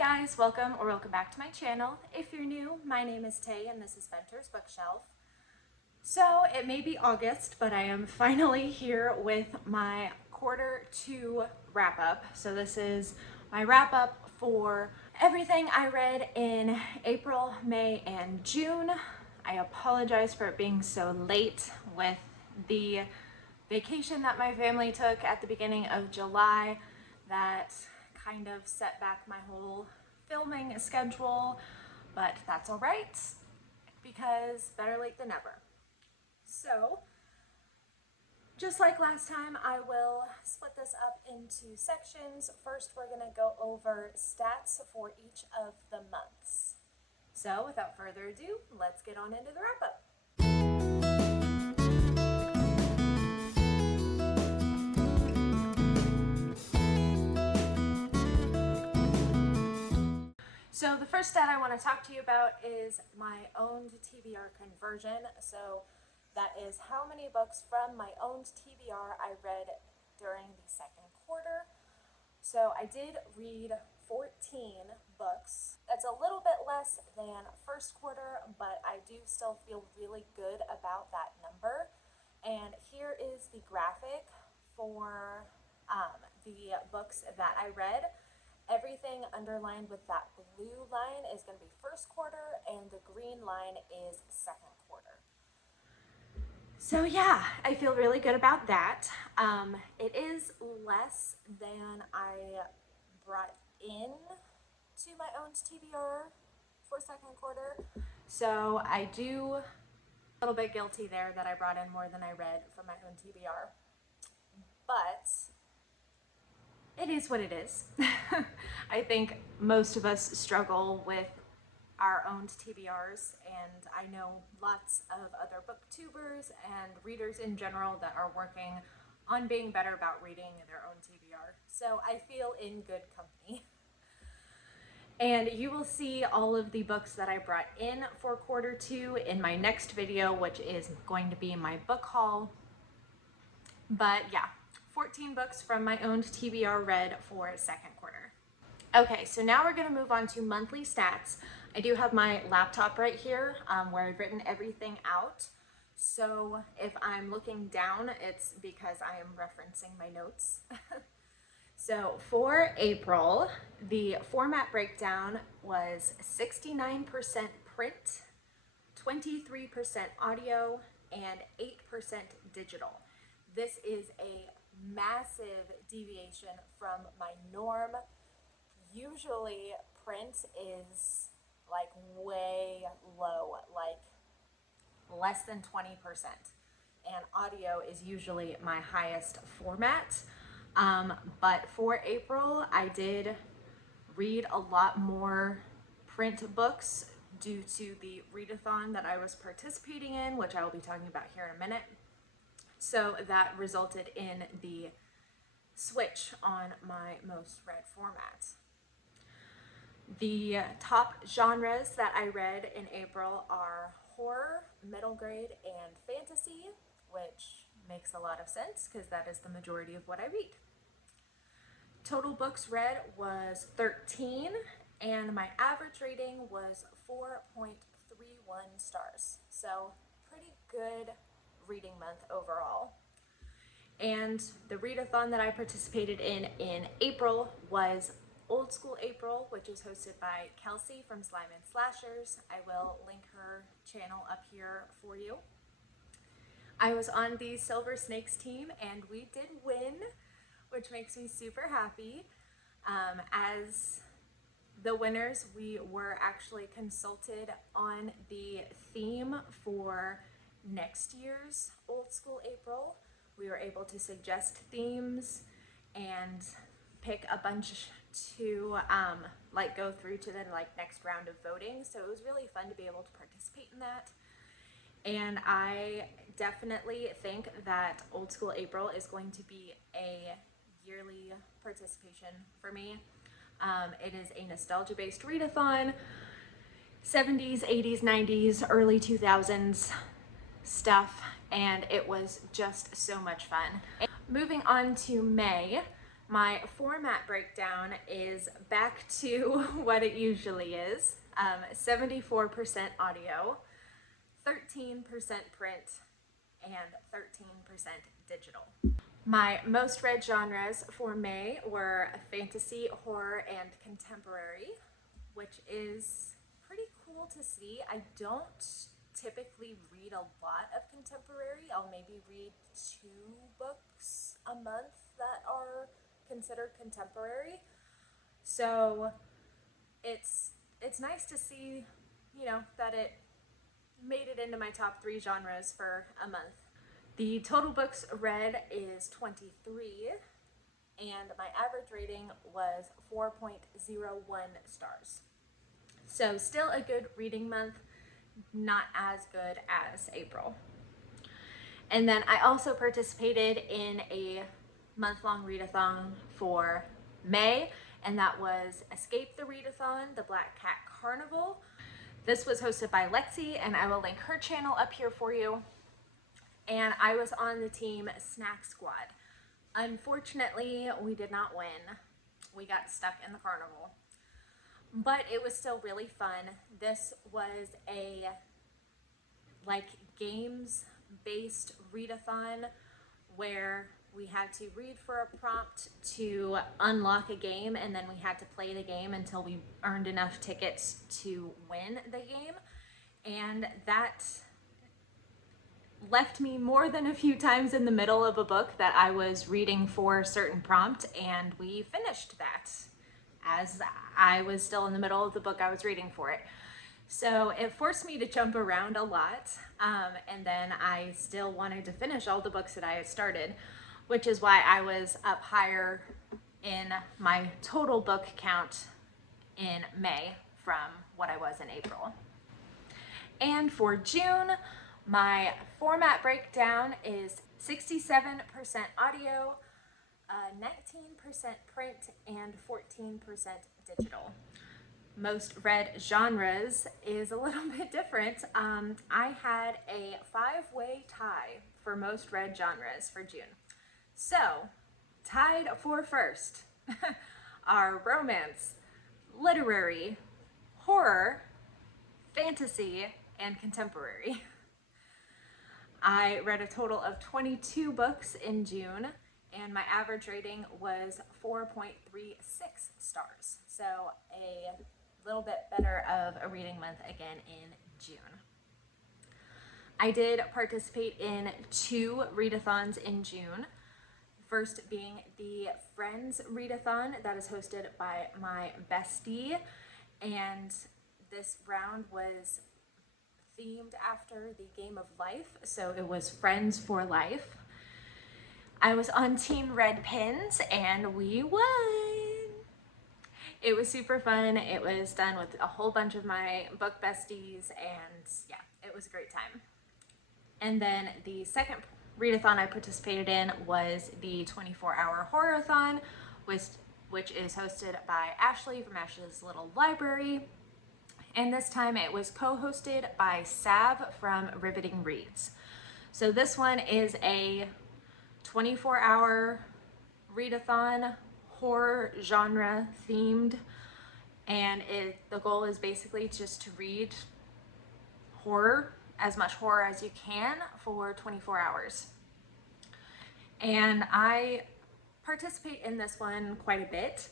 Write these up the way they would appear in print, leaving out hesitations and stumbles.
guys, welcome back to my channel. If you're new, my name is Tay and this is Venter's Bookshelf. So it may be August, but I am finally here with my Q2 wrap up. So this is my wrap up for everything I read in April, May, and June. I apologize for it being so late with the vacation that my family took at the beginning of July that kind of set back my whole filming schedule, but that's all right because better late than never. So just like last time, I will split this up into sections. First, we're going to go over stats for each of the months. So without further ado, let's get on into the wrap up. So the first stat I want to talk to you about is my owned TBR conversion. So that is how many books from my owned TBR I read during the second quarter. So I did read 14 books. That's a little bit less than first quarter, but I do still feel really good about that number. And here is the graphic for the books that I read. Everything underlined with that blue line is going to be first quarter and the green line is second quarter. So yeah, I feel really good about that. It is less than I brought in to my own TBR for second quarter. So I do a little bit guilty there that I brought in more than I read for my own TBR. But it is what it is. I think most of us struggle with our own TBRs, and I know lots of other booktubers and readers in general that are working on being better about reading their own TBR. So I feel in good company. And you will see all of the books that I brought in for Q2 in my next video, which is going to be my book haul. But yeah, 14 books from my owned TBR read for second quarter. Okay, so now we're going to move on to monthly stats. I do have my laptop right here where I've written everything out. So if I'm looking down, it's because I am referencing my notes. So for April, the format breakdown was 69% print, 23% audio, and 8% digital. This is a massive deviation from my norm. Usually print is like way low, like less than 20%, and audio is usually my highest format. But for April, I did read a lot more print books due to the readathon that I was participating in, which I will be talking about here in a minute. So that resulted in the switch on my most read format. The top genres that I read in April are horror, middle grade, and fantasy, which makes a lot of sense because that is the majority of what I read. Total books read was 13, and my average rating was 4.31 stars. So pretty good reading month overall. And the readathon that I participated in April was Old School April, which is hosted by Kelsey from Slime and Slashers. I will link her channel up here for you. I was on the Silver Snakes team and we did win, which makes me super happy. As the winners, we were actually consulted on the theme for next year's Old School April. We were able to suggest themes and pick a bunch to like go through to the next round of voting. So it was really fun to be able to participate in that. And I definitely think that Old School April is going to be a yearly participation for me. It is a nostalgia-based readathon, 70s, 80s, 90s, early 2000s stuff, and it was just so much fun. Moving on to May, My format breakdown is back to what it usually is. 74% audio, 13% print, and 13% digital. My most read genres for May were fantasy, horror, and contemporary, which is pretty cool to see. I don't typically read a lot of contemporary. I'll maybe read 2 books a month that are considered contemporary. So it's nice to see, that it made it into my top 3 genres for a month. The total books read is 23, and my average rating was 4.01 stars. So still a good reading month, not as good as April. And then I also participated in a month-long readathon for May, and that was Escape the Readathon, the Black Cat Carnival. This was hosted by Lexi, and I will link her channel up here for you. And I was on the team Snack Squad. Unfortunately, we did not win. We got stuck in the carnival. But it was still really fun. This was a games-based readathon where we had to read for a prompt to unlock a game, and then we had to play the game until we earned enough tickets to win the game. And that left me more than a few times in the middle of a book that I was reading for a certain prompt, and we finished that as I was still in the middle of the book I was reading for it. So it forced me to jump around a lot, and then I still wanted to finish all the books that I had started, which is why I was up higher in my total book count in May from what I was in April. And for June, my format breakdown is 67% audio, 19% print, and 14% digital. Most read genres is a little bit different. I had a 5-way tie for most read genres for June. So, tied for first are romance, literary, horror, fantasy, and contemporary. I read a total of 22 books in June, and my average rating was 4.36 stars. So a little bit better of a reading month again in June. I did participate in 2 readathons in June. First being the Friends Readathon that is hosted by my bestie, and this round was themed after the game of life, so it was Friends for Life. I was on Team Red Pins, and we won! It was super fun. It was done with a whole bunch of my book besties, and yeah, it was a great time. And then the second readathon I participated in was the 24-hour horror-a-thon, which is hosted by Ashley from Ashley's Little Library. And this time it was co-hosted by Sav from Riveting Reads. So this one is a 24-hour readathon, horror genre themed, and the goal is basically just to read horror, as much horror as you can, for 24 hours. And I participate in this one quite a bit.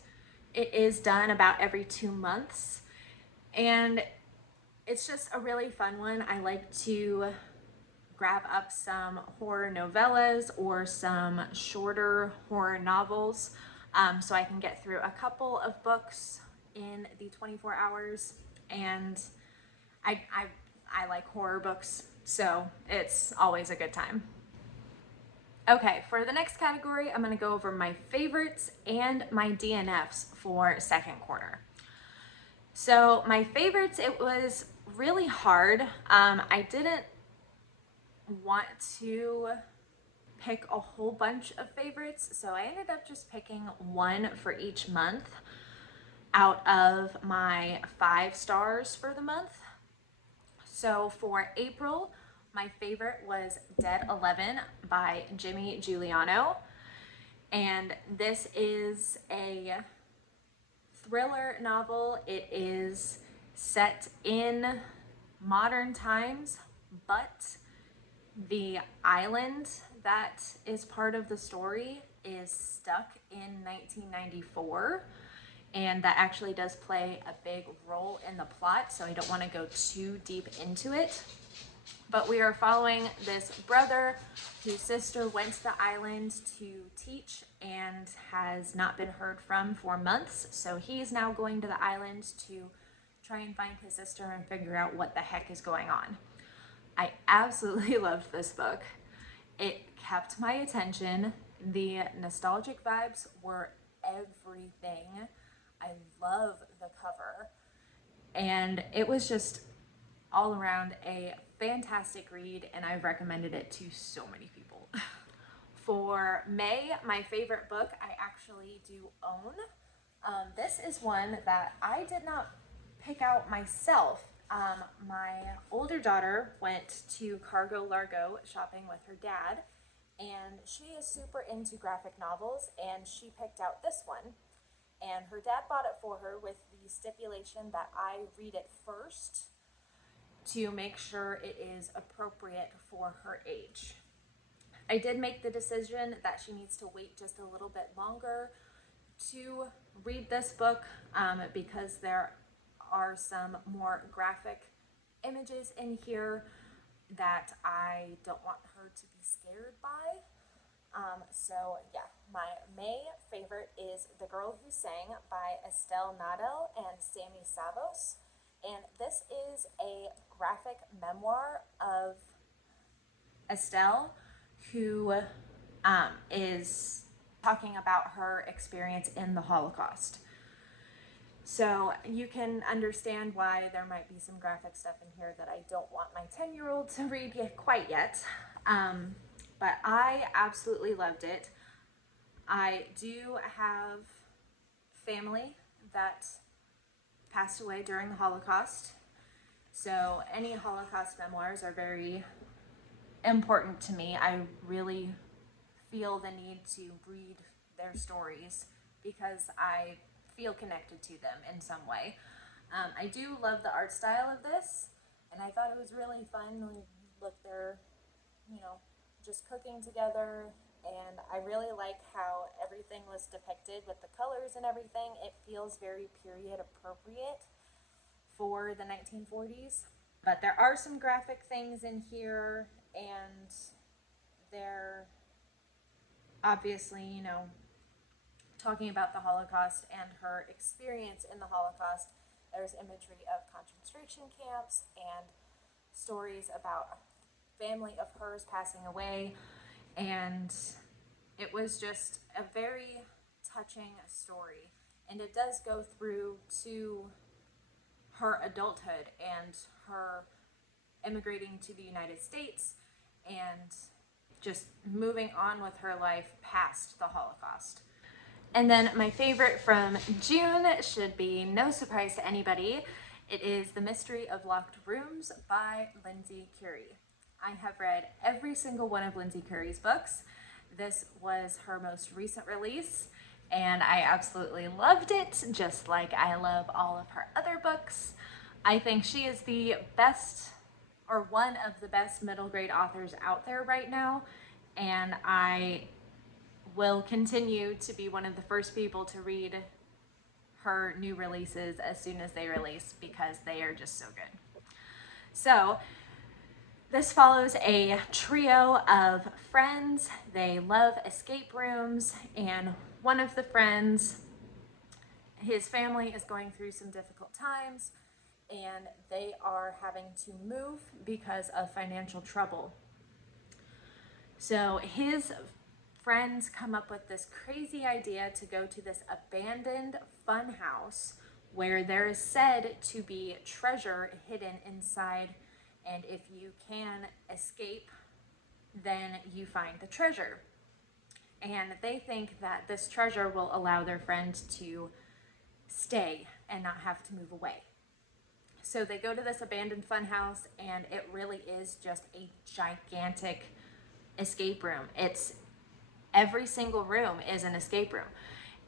It is done about every 2 months, and it's just a really fun one. I like to grab up some horror novellas or some shorter horror novels, so I can get through a couple of books in the 24 hours. And I like horror books, so it's always a good time. Okay, for the next category, I'm going to go over my favorites and my DNFs for second quarter. So my favorites, it was really hard. I didn't want to pick a whole bunch of favorites, so I ended up just picking one for each month out of my 5 stars for the month. So for April, my favorite was Dead 11 by Jimmy Giuliano. And this is a thriller novel. It is set in modern times, but the island that is part of the story is stuck in 1994, and that actually does play a big role in the plot, so I don't want to go too deep into it. But we are following this brother whose sister went to the island to teach and has not been heard from for months. So he's now going to the island to try and find his sister and figure out what the heck is going on. I absolutely loved this book. It kept my attention. The nostalgic vibes were everything. I love the cover. And it was just all around a fantastic read, and I've recommended it to so many people. For May, my favorite book I actually do own. This is one that I did not pick out myself. My older daughter went to Cargo Largo shopping with her dad, and she is super into graphic novels, and she picked out this one. And her dad bought it for her with the stipulation that I read it first to make sure it is appropriate for her age. I did make the decision that she needs to wait just a little bit longer to read this book because there are some more graphic images in here that I don't want her to be scared by. So yeah, my May favorite is The Girl Who Sang by Estelle Nadel and Sammy Savos. And this is a graphic memoir of Estelle, who is talking about her experience in the Holocaust. So you can understand why there might be some graphic stuff in here that I don't want my 10-year-old to read quite yet. But I absolutely loved it. I do have family that passed away during the Holocaust. So any Holocaust memoirs are very important to me. I really feel the need to read their stories because I feel connected to them in some way. I do love the art style of this, and I thought it was really fun when look they're, just cooking together, and I really like how everything was depicted with the colors and everything. It feels very period appropriate for the 1940s. But there are some graphic things in here, and they're obviously, talking about the Holocaust and her experience in the Holocaust. There's imagery of concentration camps and stories about family of hers passing away, and it was just a very touching story. And it does go through to her adulthood and her immigrating to the United States and just moving on with her life past the Holocaust. And then my favorite from June should be no surprise to anybody. It is The Mystery of Locked Rooms by Lindsay Curry. I have read every single one of Lindsay Curry's books. This was her most recent release, and I absolutely loved it, just like I love all of her other books. I think she is the best, or one of the best middle grade authors out there right now, and I will continue to be one of the first people to read her new releases as soon as they release because they are just so good. So this follows a trio of friends. They love escape rooms, and one of the friends, his family is going through some difficult times, and they are having to move because of financial trouble. So his friends come up with this crazy idea to go to this abandoned fun house where there is said to be treasure hidden inside, and if you can escape, then you find the treasure. And they think that this treasure will allow their friend to stay and not have to move away. So they go to this abandoned fun house, and it really is just a gigantic escape room. It's every single room is an escape room,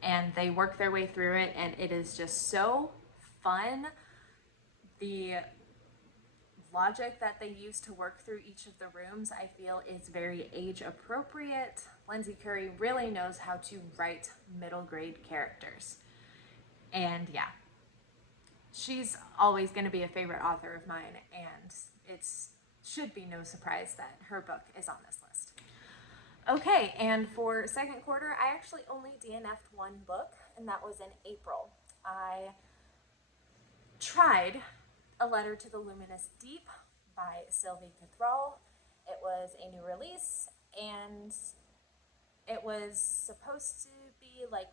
and they work their way through it, and it is just so fun. The logic that they use to work through each of the rooms, I feel, is very age appropriate. Lindsay Curry really knows how to write middle grade characters. And yeah, she's always going to be a favorite author of mine, and it's should be no surprise that her book is on this list. Okay, and for second quarter, I actually only DNF'd one book, and that was in April. I tried A Letter to the Luminous Deep by Sylvie Cathrall. It was a new release, and it was supposed to be like,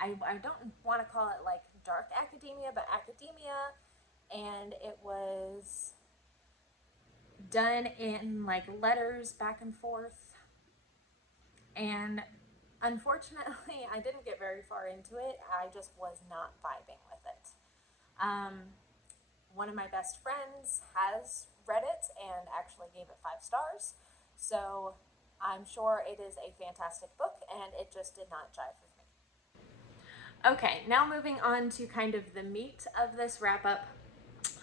I don't want to call it like dark academia, but academia, and it was done in like letters back and forth, and unfortunately I didn't get very far into it. I just was not vibing with it. One of my best friends has read it and actually gave it 5 stars, so I'm sure it is a fantastic book, and it just did not jive with me. Okay, now moving on to kind of the meat of this wrap up,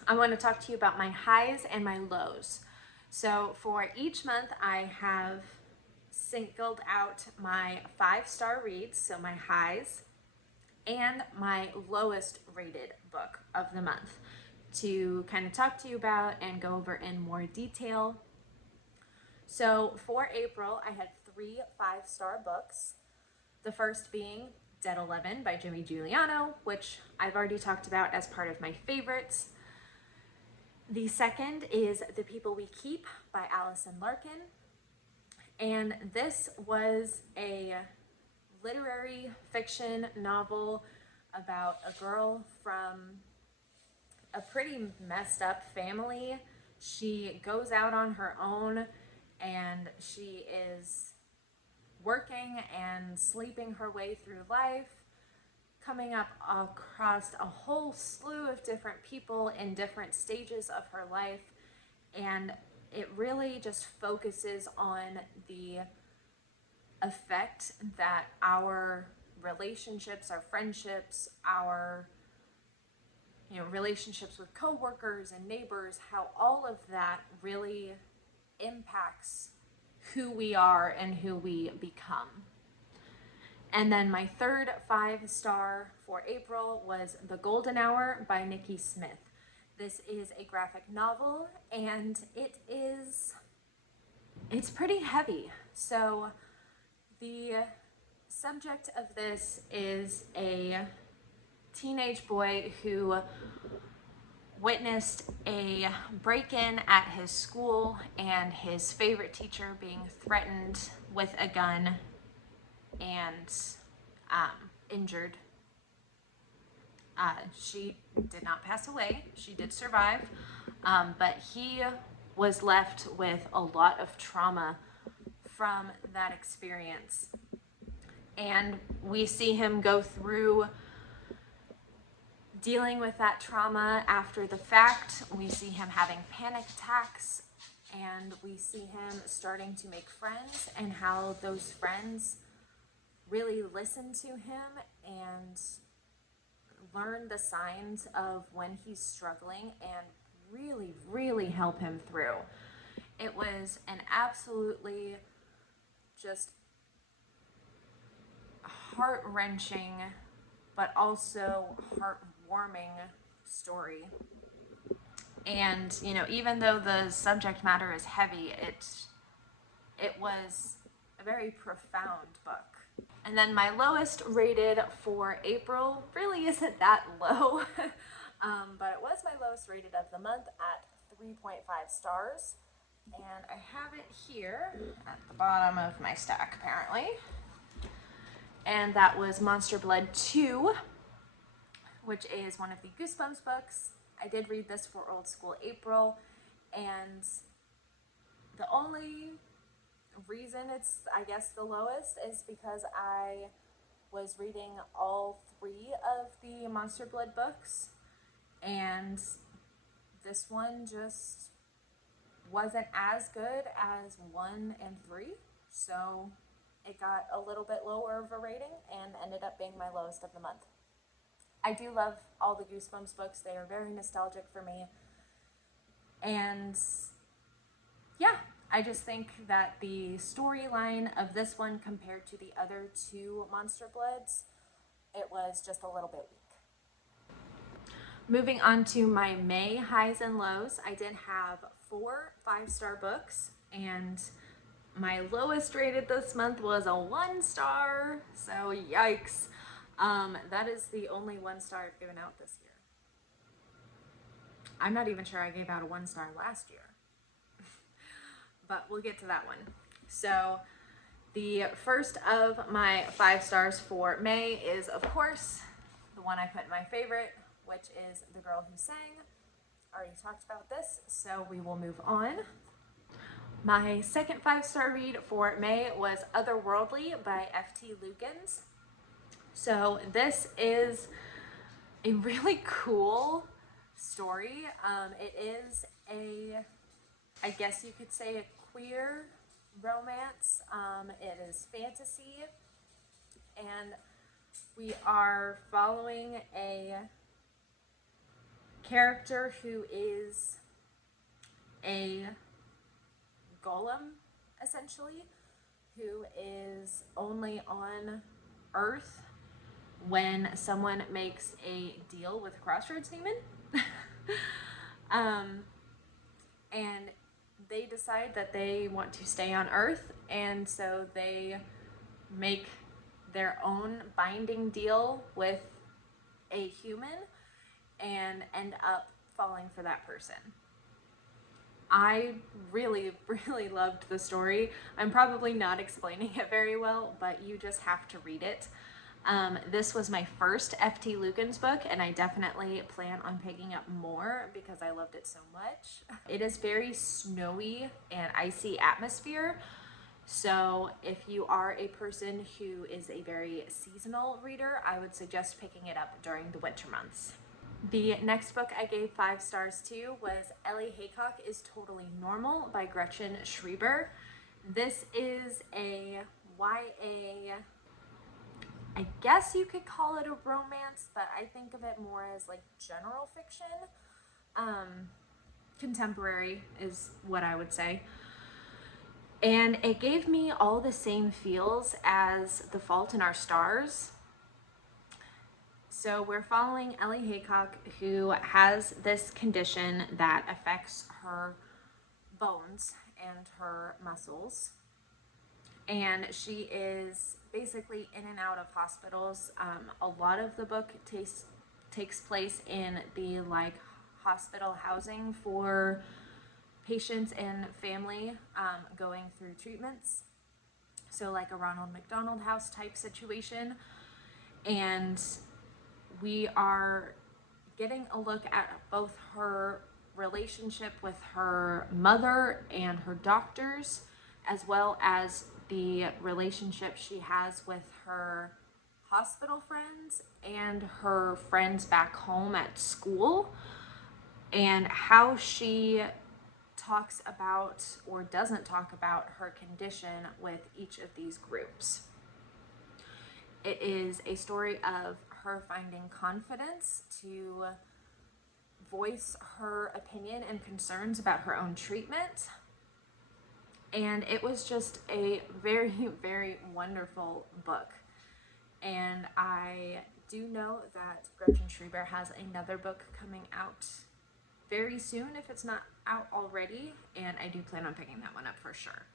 I want to talk to you about my highs and my lows. So for each month, I have singled out my 5-star reads, so my highs, and my lowest rated book of the month to kind of talk to you about and go over in more detail. So for April, I had 3 5-star books. The first being Dead 11 by Jimmy Giuliano, which I've already talked about as part of my favorites. The second is The People We Keep by Allison Larkin. And this was a literary fiction novel about a girl from a pretty messed up family. She goes out on her own, and she is working and sleeping her way through life, coming up across a whole slew of different people in different stages of her life, and it really just focuses on the effect that our relationships, our friendships, our relationships with coworkers and neighbors, how all of that really impacts who we are and who we become. And then my third 5-star for April was The Golden Hour by Nikki Smith. This is a graphic novel, and it's pretty heavy. So the subject of this is a teenage boy who witnessed a break-in at his school and his favorite teacher being threatened with a gun and injured. She did not pass away. She did survive, but he was left with a lot of trauma from that experience. And we see him go through dealing with that trauma after the fact. We see him having panic attacks, and we see him starting to make friends, and how those friends really listen to him and learn the signs of when he's struggling and really, really help him through. It was an absolutely just heart-wrenching, but also heartwarming story. And, even though the subject matter is heavy, it was a very profound book. And then my lowest rated for April really isn't that low, but it was my lowest rated of the month at 3.5 stars. And I have it here at the bottom of my stack, apparently. And that was Monster Blood 2, which is one of the Goosebumps books. I did read this for Old School April, and the only reason it's, I guess, the lowest is because I was reading all 3 of the Monster Blood books, and this one just wasn't as good as 1 and 3. so it got a little bit lower of a rating and ended up being my lowest of the month. I do love all the Goosebumps books. They are very nostalgic for me. And yeah, I just think that the storyline of this one compared to the other two Monster Bloods, it was just a little bit weak. Moving on to my May highs and lows, I did have 4 5-star books, and my lowest rated this month was a 1 star, so yikes. That is the only 1 star I've given out this year. I'm not even sure I gave out a 1 star last year, but we'll get to that one. So the first of my 5 stars for May is, of course, the one I put in my favorite, which is The Girl Who Sang. Already talked about this, so we will move on. My second 5-star read for May was Otherworldly by F.T. Lukens. So this is a really cool story. It is I guess you could say, a queer romance. It is fantasy, and we are following a character who is a golem, essentially, who is only on Earth when someone makes a deal with Crossroads Demon. And they decide that they want to stay on Earth, and so they make their own binding deal with a human and end up falling for that person. I really, really loved the story. I'm probably not explaining it very well, but you just have to read it. This was my first F.T. Lukens book, and I definitely plan on picking up more because I loved it so much. It is very snowy and icy atmosphere, so if you are a person who is a very seasonal reader, I would suggest picking it up during the winter months. The next book I gave 5 stars to was Ellie Haycock is Totally Normal by Gretchen Schreiber. This is a YA, I guess you could call it a romance, but I think of it more as like general fiction. Contemporary is what I would say. And it gave me all the same feels as The Fault in Our Stars. So we're following Ellie Haycock, who has this condition that affects her bones and her muscles. And she is basically in and out of hospitals. A lot of the book takes place in the hospital housing for patients and family going through treatments. So like a Ronald McDonald House type situation. And we are getting a look at both her relationship with her mother and her doctors, as well as the relationship she has with her hospital friends and her friends back home at school, and how she talks about or doesn't talk about her condition with each of these groups. It is a story of her finding confidence to voice her opinion and concerns about her own treatment. And it was just a very, very wonderful book. And I do know that Gretchen Schreiber has another book coming out very soon, if it's not out already, and I do plan on picking that one up for sure.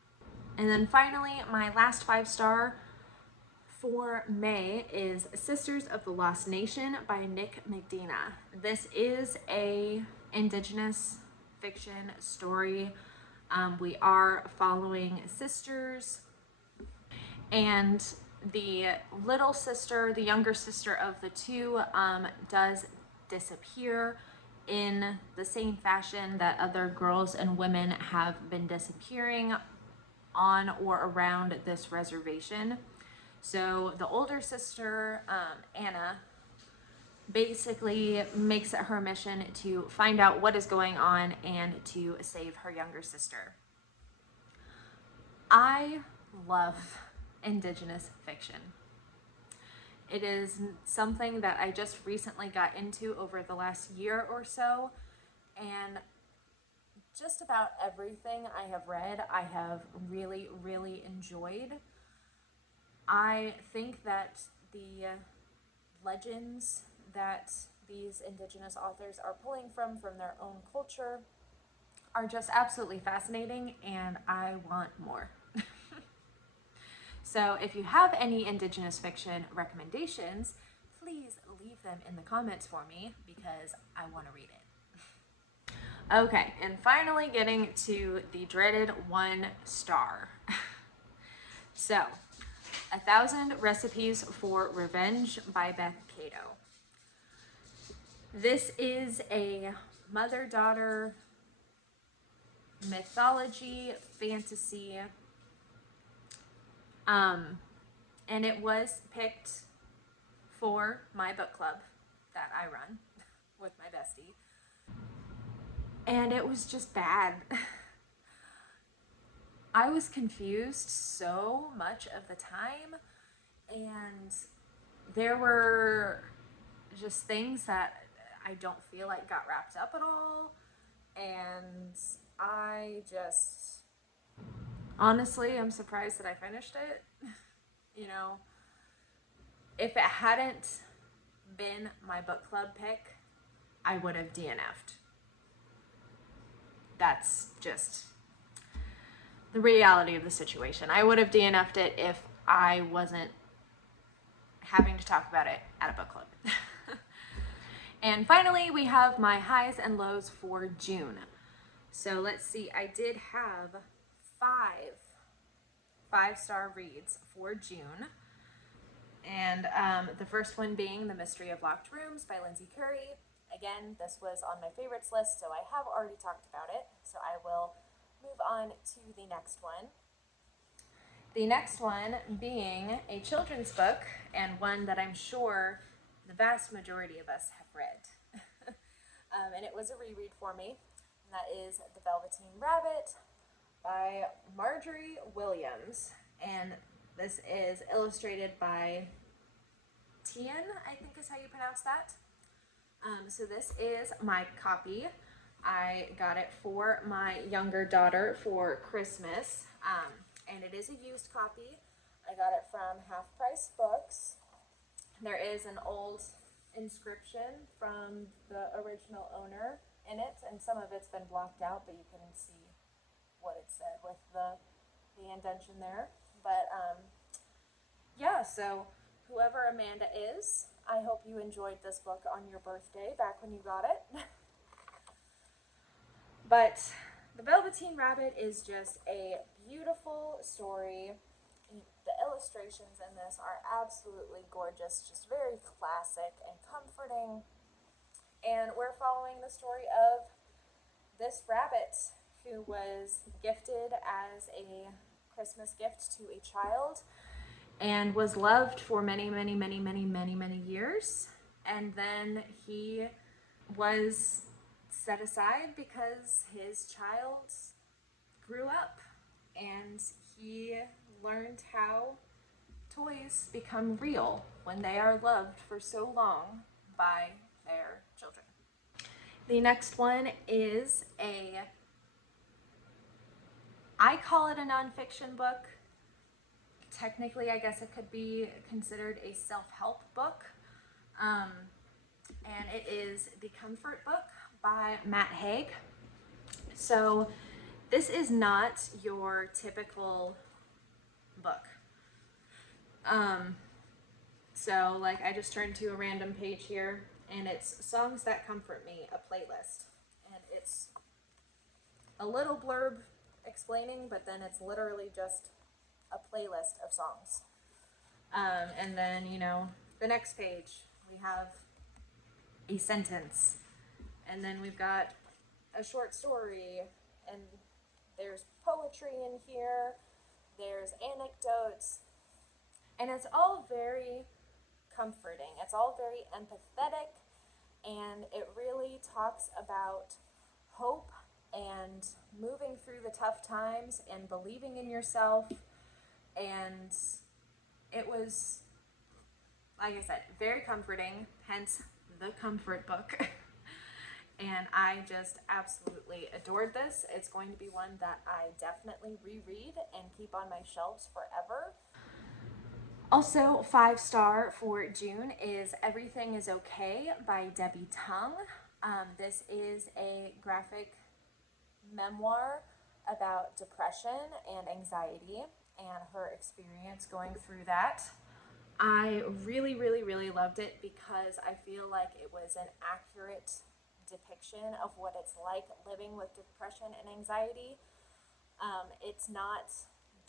And then finally, my last 5-star for May is Sisters of the Lost Nation by Nick McDina. This is a Indigenous fiction story. We are following sisters, and the little sister, the younger sister of the two, does disappear in the same fashion that other girls and women have been disappearing on or around this reservation. So the older sister, Anna, basically makes it her mission to find out what is going on and to save her younger sister. I love Indigenous fiction. It is something that I just recently got into over the last year or so, and just about everything I have read, I have really, really enjoyed. I think that the legends that these Indigenous authors are pulling from their own culture are just absolutely fascinating, and I want more. So if you have any Indigenous fiction recommendations, please leave them in the comments for me because I want to read it. Okay, and finally getting to the dreaded 1 star. So, 1,000 Recipes for Revenge by Beth Cato. This is a mother-daughter mythology fantasy, and it was picked for my book club that I run with my bestie, and it was just bad. I was confused so much of the time, and there were just things that I don't feel like got wrapped up at all, and I just honestly I'm surprised that I finished it. You know, if it hadn't been my book club pick, I would have DNF'd. That's just the reality of the situation. I would have DNF'd it if I wasn't having to talk about it at a book club. And finally, we have my highs and lows for June. So let's see, I did have 5 5-star reads for June. And the first one being The Mystery of Locked Rooms by Lindsay Curry. Again, this was on my favorites list, so I have already talked about it. So I will move on to the next one. The next one being a children's book, and one that I'm sure the vast majority of us have read. And it was a reread for me, and that is The Velveteen Rabbit by Marjorie Williams. And this is illustrated by Tien, I think is how you pronounce that. So this is my copy. I got it for my younger daughter for Christmas, and it is a used copy. I got it from Half Price Books. There is an old inscription from the original owner in it, and some of it's been blocked out, but you can see what it said with the indentation there. But yeah, so whoever Amanda is, I hope you enjoyed this book on your birthday back when you got it. But The Velveteen Rabbit is just a beautiful story. The illustrations in this are absolutely gorgeous, just very classic and comforting. And we're following the story of this rabbit who was gifted as a Christmas gift to a child and was loved for many, many, many, many, many, many years. And then he was set aside because his child grew up and he learned how toys become real when they are loved for so long by their children. The next one is I call it a nonfiction book. Technically, I guess it could be considered a self-help book. And it is The Comfort Book by Matt Haig. So this is not your typical book. So like I just turned to a random page here, and it's Songs That Comfort Me, a playlist. And it's a little blurb explaining, but then it's literally just a playlist of songs. And then, you know, the next page, we have a sentence. And then we've got a short story, and there's poetry in here, there's anecdotes, and it's all very comforting. It's all very empathetic, and it really talks about hope and moving through the tough times and believing in yourself and it was, like I said, very comforting, hence the comfort book. And I just absolutely adored this. It's going to be one that I definitely reread and keep on my shelves forever. Also, 5-star for June is Everything is Okay by Debbie Tung. This is a graphic memoir about depression and anxiety and her experience going through that. I really, really, really loved it because I feel like it was an accurate depiction of what it's like living with depression and anxiety. It's not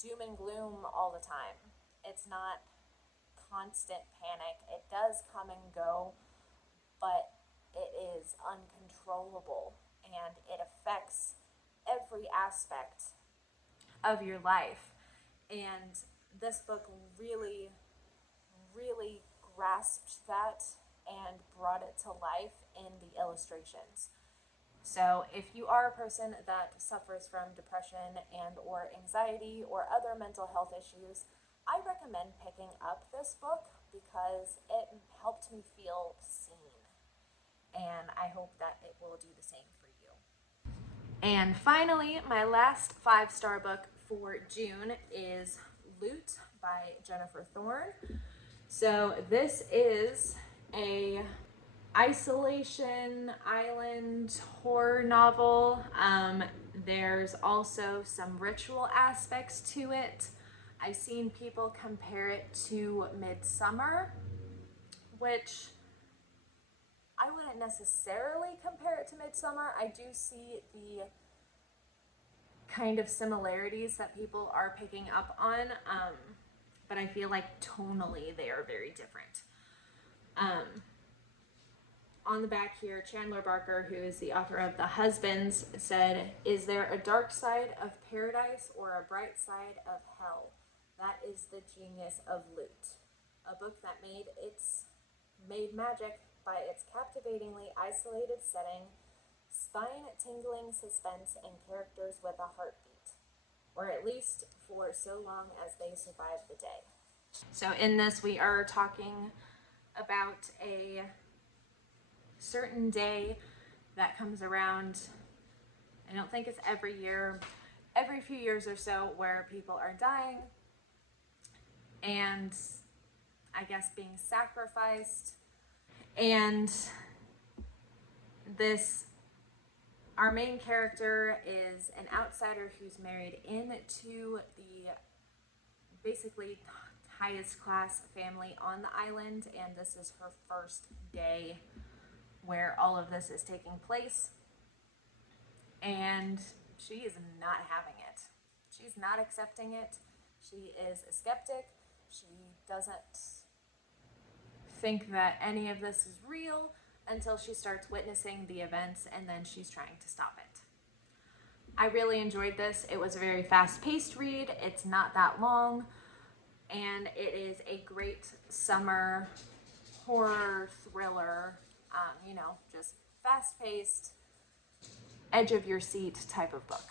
doom and gloom all the time. It's not constant panic. It does come and go, but it is uncontrollable and it affects every aspect of your life. And this book really, really grasped that and brought it to life in the illustrations. So if you are a person that suffers from depression and or anxiety or other mental health issues, I recommend picking up this book because it helped me feel seen. And I hope that it will do the same for you. And finally, my last 5-star book for June is Loot by Jennifer Thorne. So this is a isolation island horror novel. There's also some ritual aspects to it. I've seen people compare it to Midsummer, which I wouldn't necessarily compare it to Midsummer. I do see the kind of similarities that people are picking up on, but I feel like tonally they are very different. On the back here, Chandler Barker, who is the author of The Husbands, said, "Is there a dark side of paradise or a bright side of hell? That is the genius of Loot. A book that made magic by its captivatingly isolated setting, spine-tingling suspense, and characters with a heartbeat, or at least for so long as they survive the day." So in this, we are talking about a certain day that comes around. I don't think it's every year, every few years or so, where people are dying and I guess being sacrificed. And this, our main character is an outsider who's married into the basically highest class family on the island, and this is her first day where all of this is taking place, and she is not having it. She's not accepting it. She is a skeptic. She doesn't think that any of this is real until she starts witnessing the events, and then she's trying to stop it. I really enjoyed this. It was a very fast-paced read. It's not that long, and it is a great summer horror thriller, just fast-paced, edge of your seat type of book.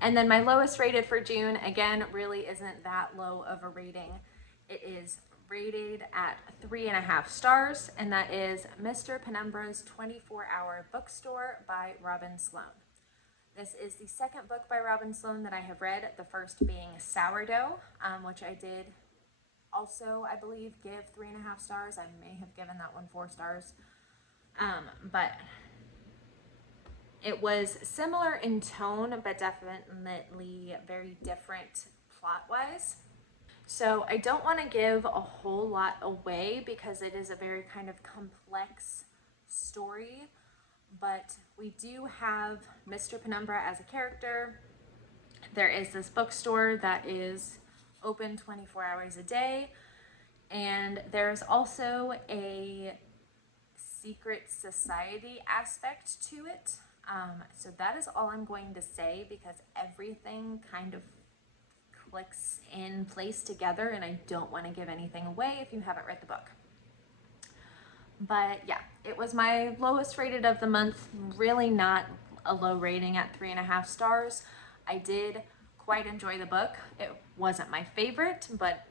And then my lowest rated for June, again, really isn't that low of a rating. It is rated at 3.5 stars, and that is Mr. Penumbra's 24-Hour Bookstore by Robin Sloan. This is the second book by Robin Sloan that I have read, the first being Sourdough, which I did also, I believe, give 3.5 stars. I may have given that one 4 stars. But it was similar in tone, but definitely very different plot-wise. So I don't want to give a whole lot away because it is a very kind of complex story, but we do have Mr. Penumbra as a character. There is this bookstore that is open 24 hours a day, and there's also a secret society aspect to it. So that is all I'm going to say because everything kind of clicks in place together, and I don't want to give anything away if you haven't read the book. But yeah, it was my lowest rated of the month. Really not a low rating at 3.5 stars. I did quite enjoy the book. It wasn't my favorite, but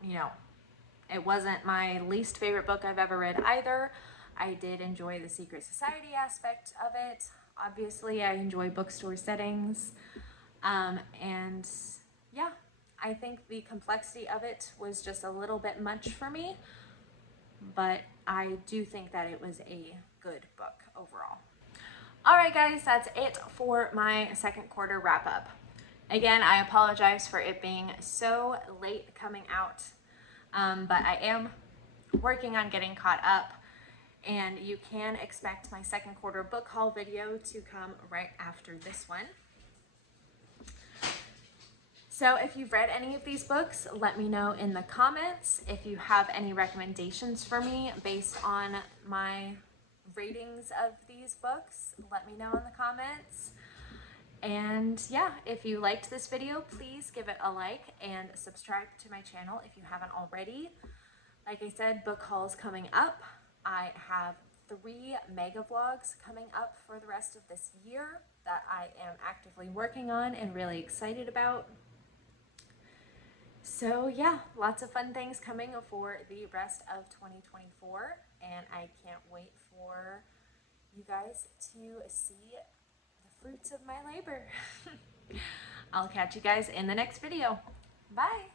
you know, it wasn't my least favorite book I've ever read either. I did enjoy the secret society aspect of it. Obviously, I enjoy bookstore settings. And yeah, I think the complexity of it was just a little bit much for me, but I do think that it was a good book overall. All right, guys, that's it for my second quarter wrap up. Again, I apologize for it being so late coming out, but I am working on getting caught up, and you can expect my second quarter book haul video to come right after this one. So if you've read any of these books, let me know in the comments. If you have any recommendations for me based on my ratings of these books, let me know in the comments. And yeah, if you liked this video, please give it a like and subscribe to my channel if you haven't already. Like I said, book hauls coming up. I have 3 mega vlogs coming up for the rest of this year that I am actively working on and really excited about. So yeah, lots of fun things coming for the rest of 2024, and I can't wait for you guys to see the fruits of my labor. I'll catch you guys in the next video. Bye!